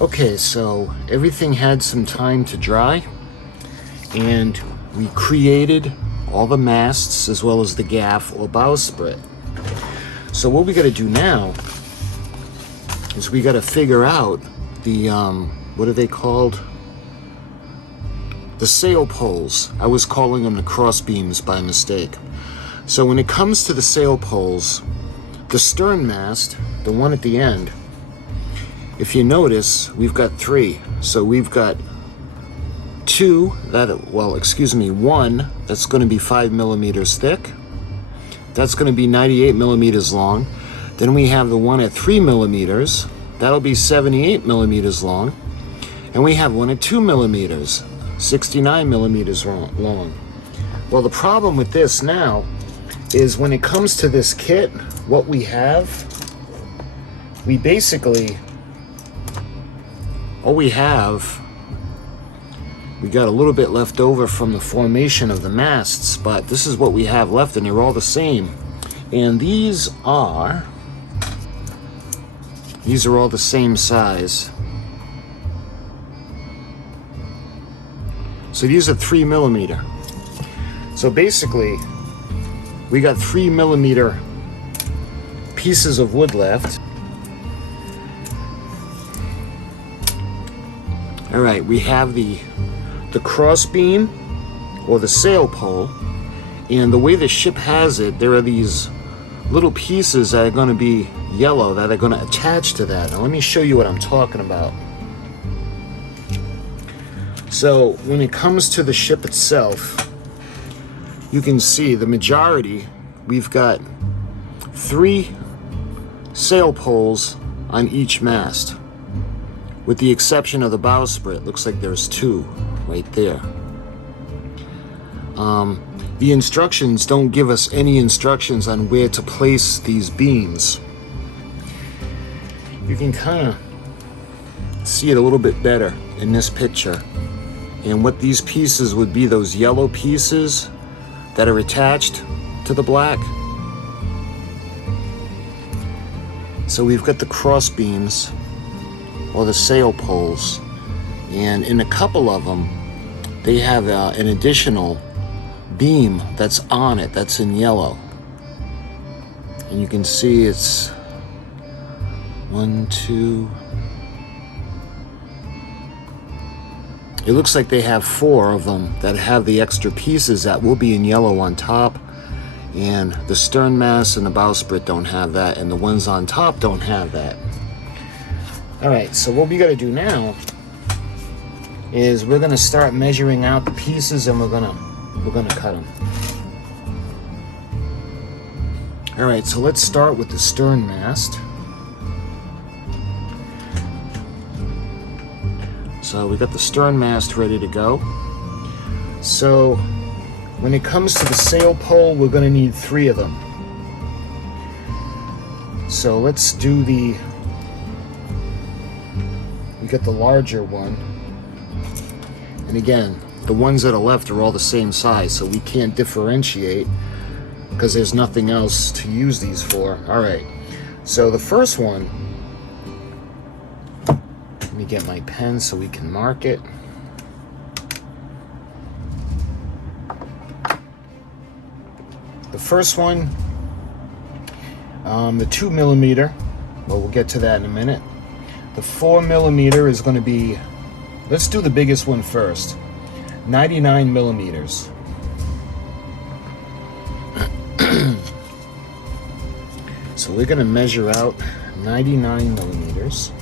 Okay, so everything had some time to dry, and we created all the masts as well as the gaff or bowsprit. So what we got to do now is we got to figure out the what are they called? The sail poles. I was calling them the cross beams by mistake. So when it comes to the sail poles, the stern mast, the one at the end, if you notice, we've got three. So we've got one that's going to be 5 millimeters thick. That's going to be 98 millimeters long. Then we have the one at 3 millimeters. That'll be 78 millimeters long. And we have one at 2 millimeters, 69 millimeters long. Well, the problem with this now is when it comes to this kit, what we have, we got a little bit left over from the formation of the masts, but this is what we have left, and they're all the same. And these are all the same size. So these are 3 millimeter. So basically, we got 3 millimeter pieces of wood left. All right, we have the cross beam or the sail pole, and the way the ship has it, there are these little pieces that are going to be yellow that are going to attach to that. Now let me show you what I'm talking about. So when it comes to the ship itself, you can see the majority, we've got 3 sail poles on each mast, with the exception of the bowsprit. Looks like there's 2 right there. The instructions don't give us any instructions on where to place these beams. You can kind of see it a little bit better in this picture. And what these pieces would be, those yellow pieces that are attached to the black. So we've got the cross beams or the sail poles, and in a couple of them they have an additional beam that's on it that's in yellow, and you can see it's 1, 2. It looks like they have 4 of them that have the extra pieces that will be in yellow on top, and the stern mast and the bowsprit don't have that, and the ones on top don't have that. Alright, so what we got to do now is we're going to start measuring out the pieces, and we're gonna cut them. Alright, so let's start with the stern mast. So we got the stern mast ready to go. So when it comes to the sail pole, we're going to need 3 of them. So let's do we got the larger one. And again, the ones that are left are all the same size, so we can't differentiate because there's nothing else to use these for. All right, so the first one, let me get my pen so we can mark it. The first one, the 2 millimeter, well, we'll get to that in a minute. The 4 millimeter is going to be, let's do the biggest one first, 99 millimeters. So we're going to measure out 99 millimeters.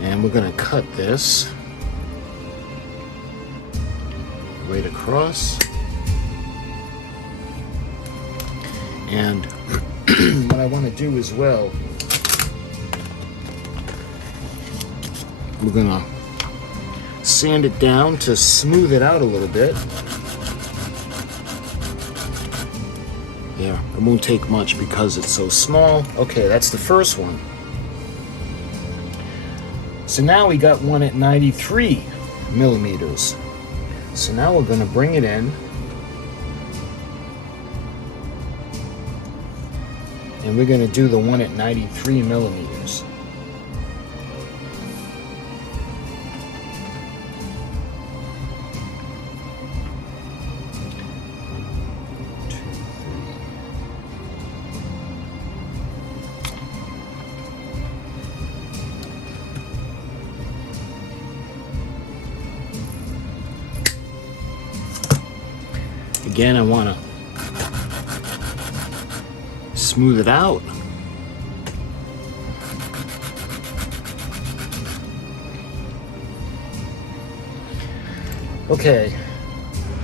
And we're going to cut this right across. And what I want to do as well, we're going to sand it down to smooth it out a little bit. Yeah, it won't take much because it's so small. Okay, that's the first one. So now we got one at 93 millimeters. So now we're going to bring it in. And we're going to do the one at 93 millimeters. Again, I want to smooth it out. Okay,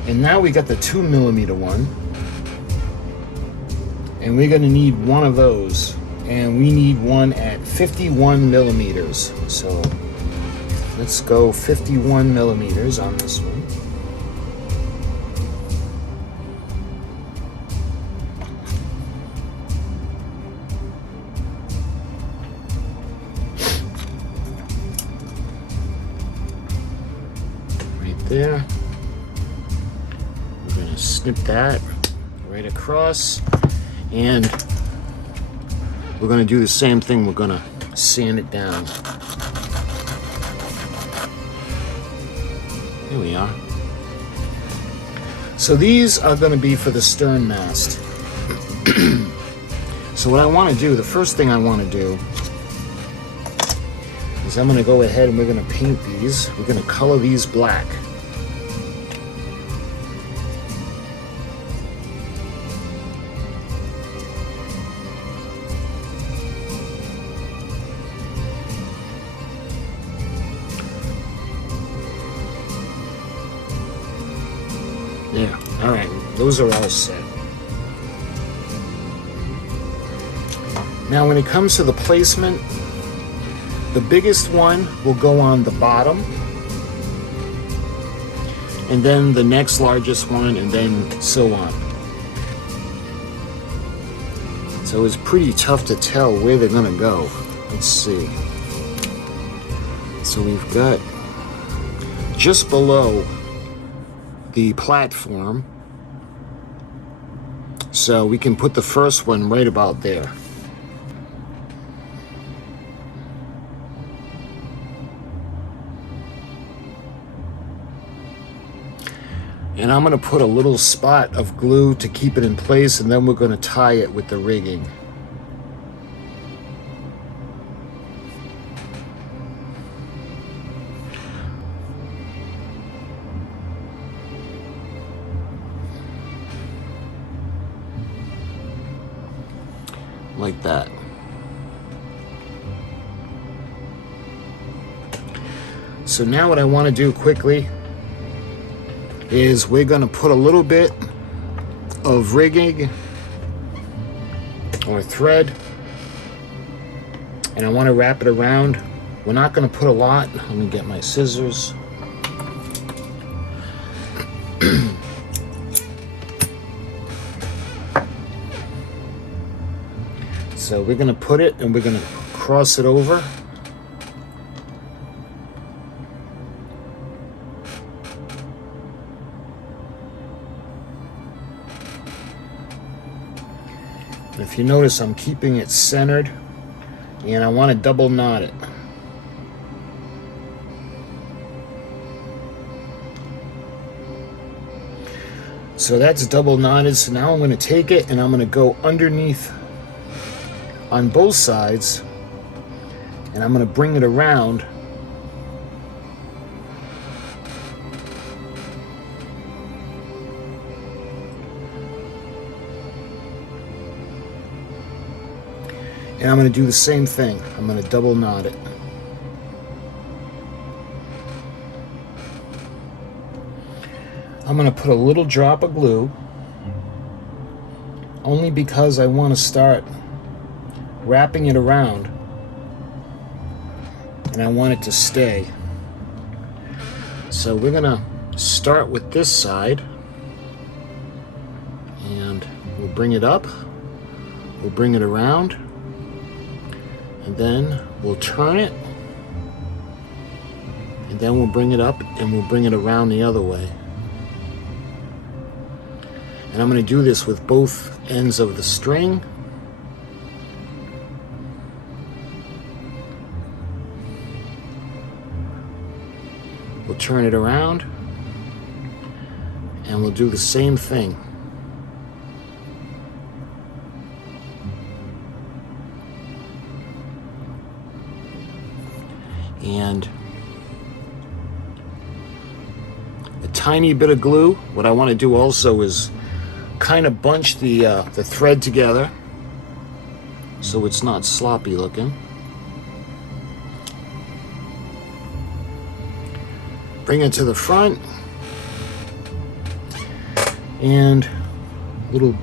and now we got the 2 millimeter one, and we're going to need one of those, and we need one at 51 millimeters. So let's go 51 millimeters on this one. There. We're going to snip that right across, and we're going to do the same thing. We're going to sand it down. Here we are. So these are going to be for the stern mast. So what I want to do, the first thing I want to do is I'm going to go ahead and we're going to paint these. We're going to color these black. There, all right, those are all set. Now when it comes to the placement, the biggest one will go on the bottom, and then the next largest one, and then so on. So it's pretty tough to tell where they're gonna go. Let's see. So we've got just below the platform, so we can put the first one right about there. And I'm going to put a little spot of glue to keep it in place, and then we're going to tie it with the rigging. Like that. So now what I want to do quickly is we're going to put a little bit of rigging or thread, and I want to wrap it around. We're not going to put a lot. Let me get my scissors. So we're going to put it and we're going to cross it over. If you notice, I'm keeping it centered, and I want to double knot it. So that's double knotted. So now I'm going to take it and I'm going to go underneath on both sides, and I'm going to bring it around. And I'm going to do the same thing. I'm going to double knot it. I'm going to put a little drop of glue, only because I want to start wrapping it around, and I want it to stay. So we're going to start with this side, and we'll bring it up, we'll bring it around, and then we'll turn it, then we'll bring it up and we'll bring it around the other way. And I'm going to do this with both ends of the string. We'll turn it around and we'll do the same thing. And a tiny bit of glue. What I want to do also is kind of bunch the thread together so it's not sloppy looking. Bring it to the front and a little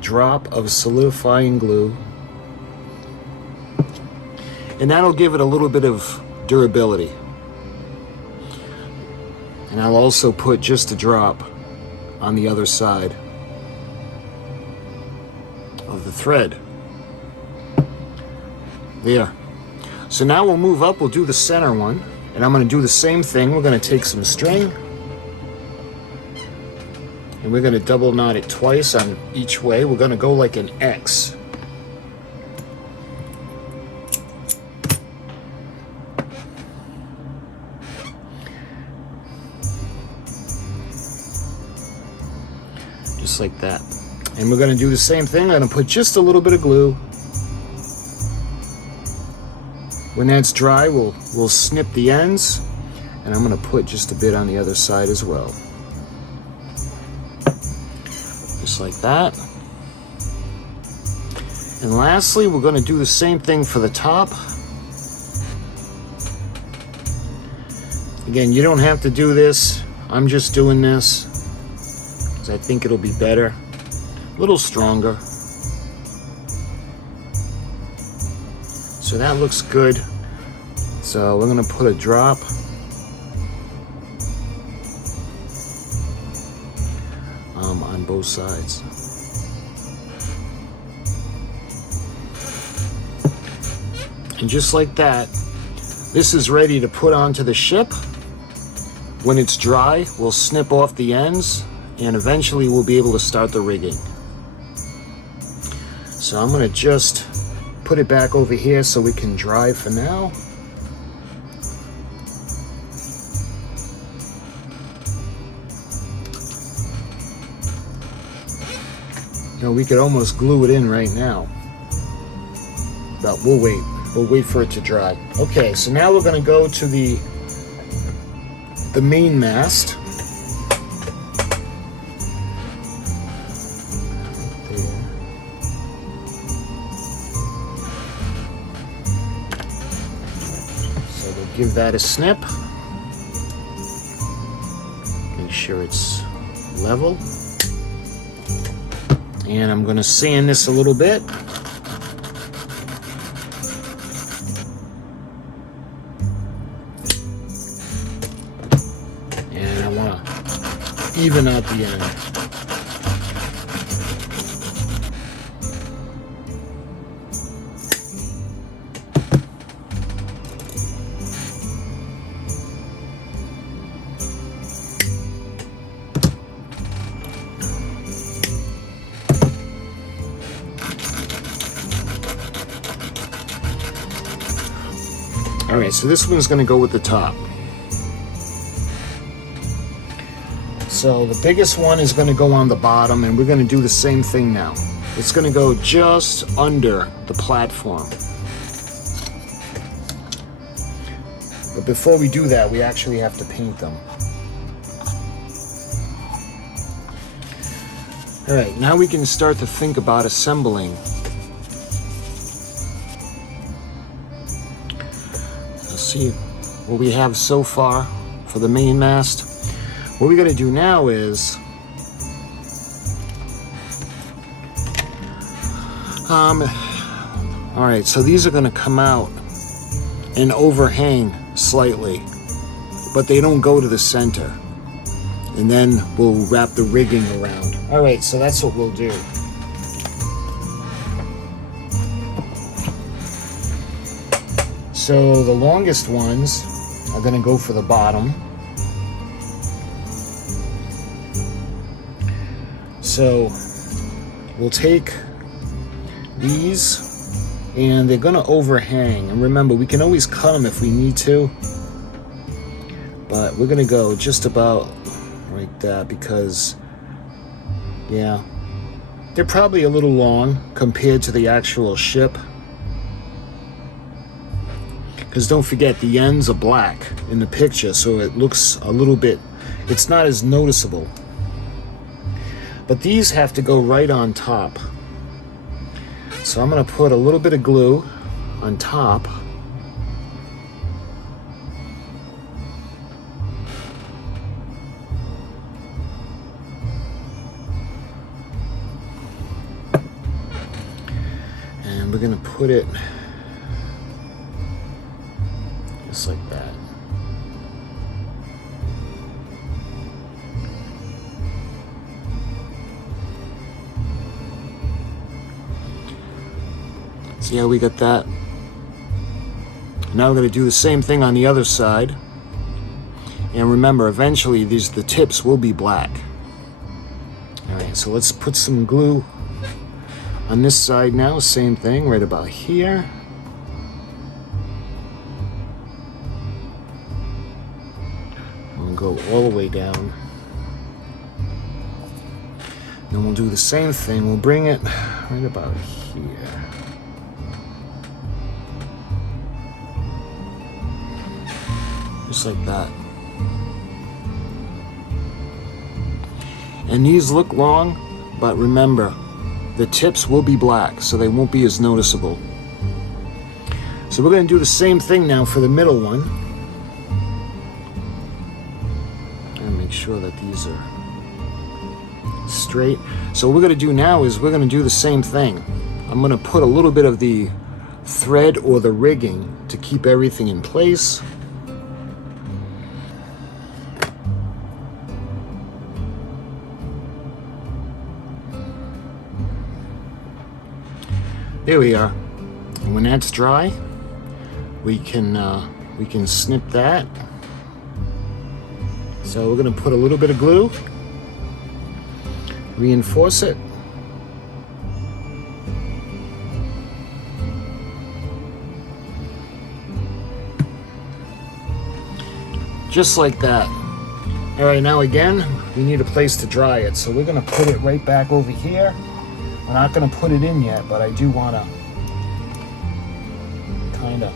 drop of solidifying glue, and that'll give it a little bit of durability. And I'll also put just a drop on the other side of the thread. There. So now we'll move up, we'll do the center one, and I'm going to do the same thing. We're going to take some string and we're going to double knot it twice on each way. We're going to go like an X. Just like that. And we're going to do the same thing. I'm going to put just a little bit of glue. When that's dry, we'll snip the ends, and I'm going to put just a bit on the other side as well. Just like that. And lastly, we're going to do the same thing for the top. Again, you don't have to do this. I'm just doing this because I think it'll be better. A little stronger. So that looks good. So we're going to put a drop on both sides. And just like that, this is ready to put onto the ship. When it's dry, we'll snip off the ends and eventually we'll be able to start the rigging. So I'm going to just put it back over here so we can dry for now. You know, we could almost glue it in right now, but we'll wait. We'll wait for it to dry. Okay, so now we're going to go to the main mast. So we'll give that a snip. Make sure it's level. And I'm going to sand this a little bit. And I want to even out the end. All right, so this one's going to go with the top. So the biggest one is going to go on the bottom, and we're going to do the same thing now. It's going to go just under the platform. But before we do that, we actually have to paint them. All right, now we can start to think about assembling. See what we have so far for the main mast. What we got to do now is all right, so these are going to come out and overhang slightly, but they don't go to the center, and then we'll wrap the rigging around. All right, so that's what we'll do. So the longest ones are going to go for the bottom. So we'll take these, and they're going to overhang. And remember, we can always cut them if we need to, but we're going to go just about like that because, yeah, they're probably a little long compared to the actual ship. Because don't forget, the ends are black in the picture, so it looks a little bit, it's not as noticeable. But these have to go right on top. So I'm going to put a little bit of glue on top. And we're going to put it just like that. See how we got that? Now we're going to do the same thing on the other side. And remember, eventually the tips will be black. Alright, so let's put some glue on this side now. Same thing, right about here. We'll go all the way down. Then we'll do the same thing. We'll bring it right about here. Just like that. And these look long, but remember, the tips will be black, so they won't be as noticeable. So we're going to do the same thing now for the middle one. And make sure that these are straight. So what we're going to do now is we're going to do the same thing. I'm going to put a little bit of the thread or the rigging to keep everything in place. There we are. And when that's dry, we can snip that. So we're going to put a little bit of glue, reinforce it. Just like that. All right, now again, we need a place to dry it. So we're going to put it right back over here. We're not going to put it in yet, but I do want to kind of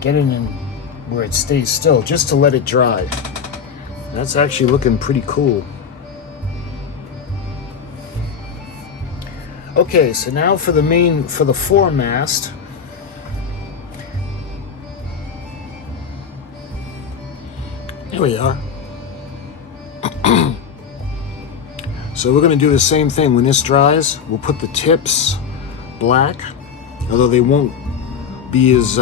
get it in where it stays still, just to let it dry. That's actually looking pretty cool. Okay, so now for the foremast. Here we are. So we're going to do the same thing. When this dries, we'll put the tips black, although they won't be as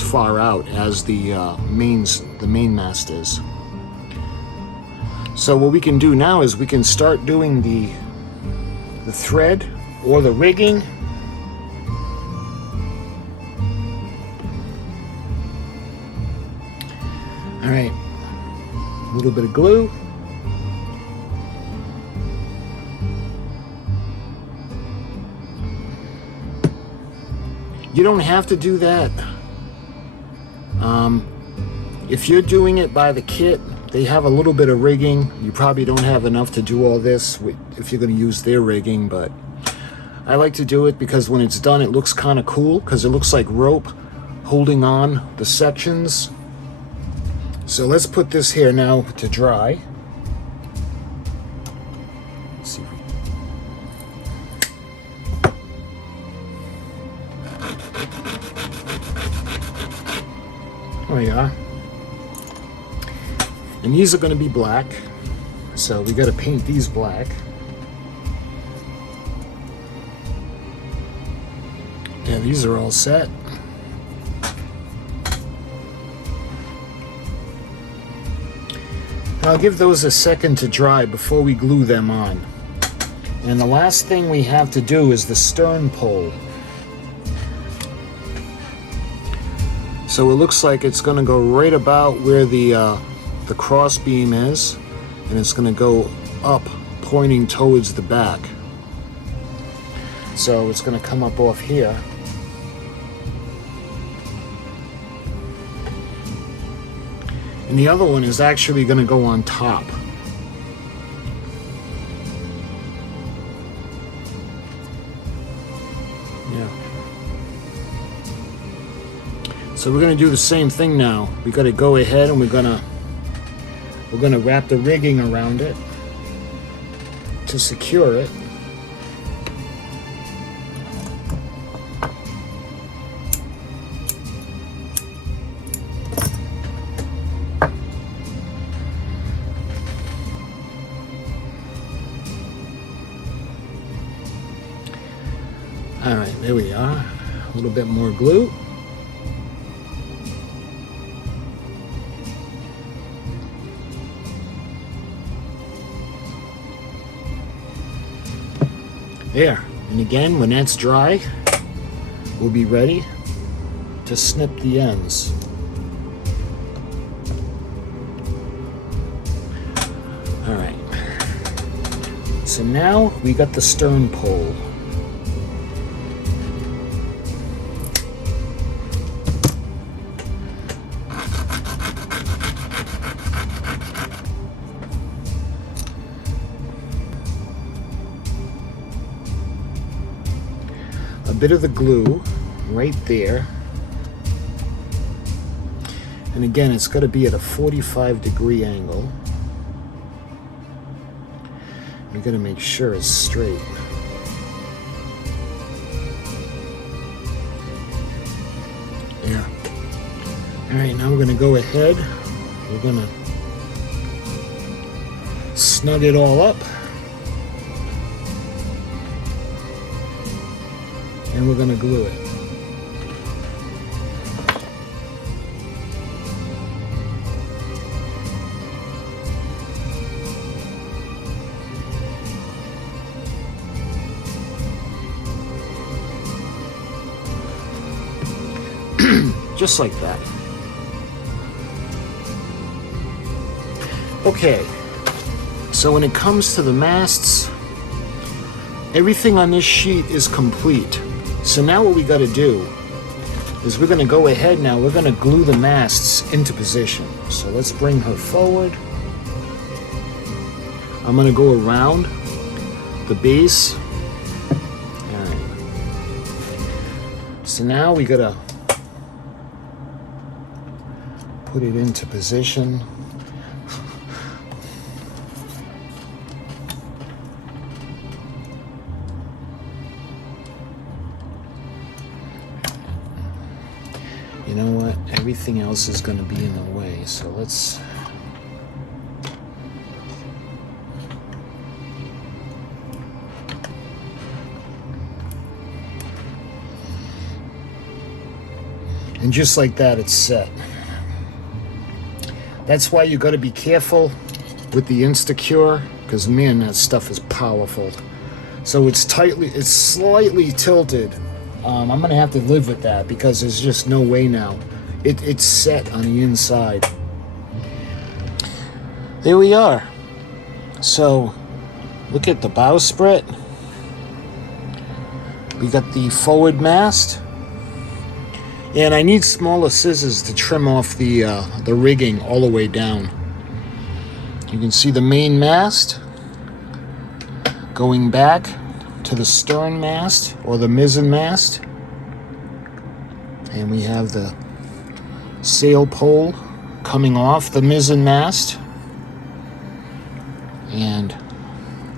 far out as the main mast is. So what we can do now is we can start doing the thread or the rigging. All right, a little bit of glue. You don't have to do that. If you're doing it by the kit, they have a little bit of rigging. You probably don't have enough to do all this if you're going to use their rigging, but I like to do it because when it's done, it looks kind of cool because it looks like rope holding on the sections. So let's put this here now to dry. Let's see. There we are. And these are going to be black, so we got to paint these black. Yeah, these are all set. I'll give those a second to dry before we glue them on. And the last thing we have to do is the stern pole. So it looks like it's going to go right about where the cross beam is, and it's going to go up, pointing towards the back. So it's going to come up off here. And the other one is actually going to go on top. Yeah. So we're going to do the same thing now. We got to go ahead and we're going to wrap the rigging around it to secure it. All right, there we are. A little bit more glue. There. And again, when that's dry, we'll be ready to snip the ends. All right. So now we got the stern pole. A bit of the glue right there, and again it's got to be at a 45-degree angle. You got to make sure it's straight. Yeah. All right, now we're going to go ahead. We're going to snug it all up. And we're going to glue it. Just like that. Okay, so when it comes to the masts, everything on this sheet is complete. So now what we got to do is we're going to go ahead now, we're going to glue the masts into position. So let's bring her forward. I'm going to go around the base. All right. So now we got to put it into position. You know what? Everything else is going to be in the way, so let's... And just like that, it's set. That's why you got to be careful with the Instacure, because man, that stuff is powerful. So it's slightly tilted. I'm gonna have to live with that because there's just no way now. It's set on the inside. There we are. So look at the bowsprit. We got the forward mast. And I need smaller scissors to trim off the rigging all the way down. You can see the main mast going back to the stern mast or the mizzen mast. And we have the sail pole coming off the mizzen mast. And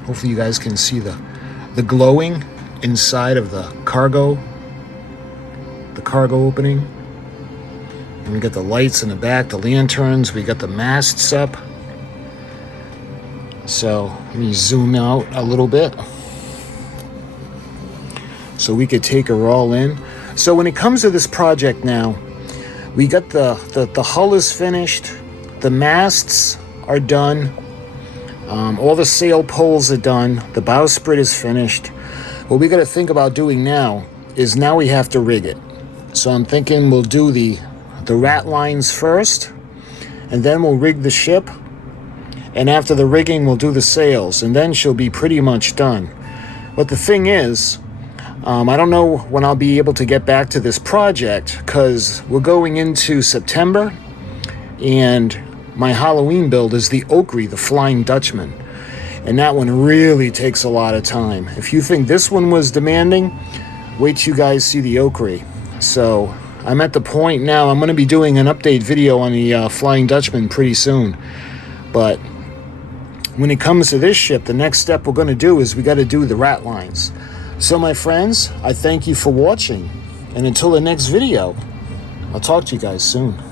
hopefully you guys can see the glowing inside of the cargo opening. And we got the lights in the back, the lanterns, we got the masts up. So let me zoom out a little bit so we could take her all in. So when it comes to this project now, we got the hull is finished, the masts are done, all the sail poles are done, the bowsprit is finished. What we got to think about doing now is now we have to rig it. So I'm thinking we'll do the the rat lines first, and then we'll rig the ship. And after the rigging, we'll do the sails, and then she'll be pretty much done. But the thing is, I don't know when I'll be able to get back to this project, because we're going into September, and my Halloween build is the Okri, the Flying Dutchman. And that one really takes a lot of time. If you think this one was demanding, wait till you guys see the Okri. So I'm at the point now, I'm going to be doing an update video on the Flying Dutchman pretty soon. But when it comes to this ship, the next step we're going to do is we got to do the rat lines. So my friends, I thank you for watching. And until the next video, I'll talk to you guys soon.